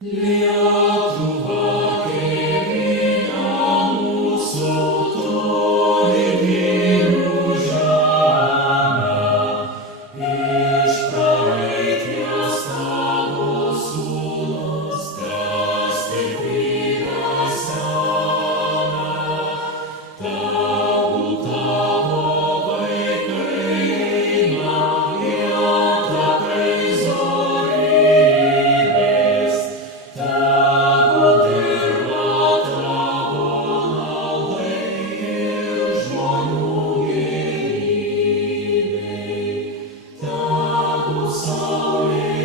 Lietuva tėvynė mūsų, tolimių žemė, iš praeities tavo sūnus, tas stiprybę semia. Tegu tavo vaikai eina vien takais dorybės, tegu dirba tavo naudai ir žmonių gėrybei, tegu saulė